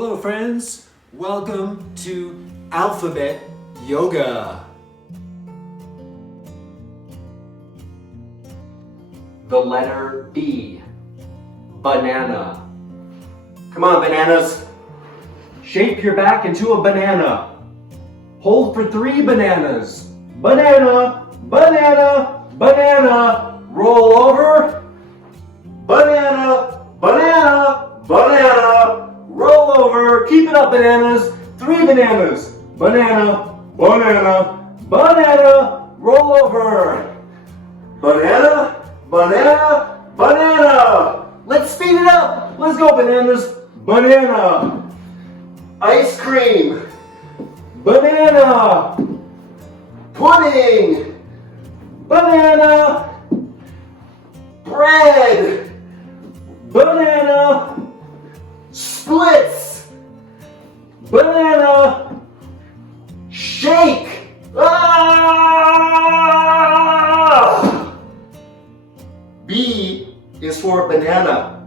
Hello friends, welcome to Alphabet Yoga. The letter B, banana. Come on, bananas. Shape your back into a banana. Hold for 3 bananas. Banana, banana, banana. Roll over. Banana, banana, banana. Roll over. Keep it up, bananas. 3 bananas. Banana, banana, banana. Roll over. Banana, banana, banana. Let's speed it up. Let's go, bananas. Banana. Ice cream. Banana. Pudding. Banana. Bread. Banana. Splits. Banana. Shake. Ah! B is for banana.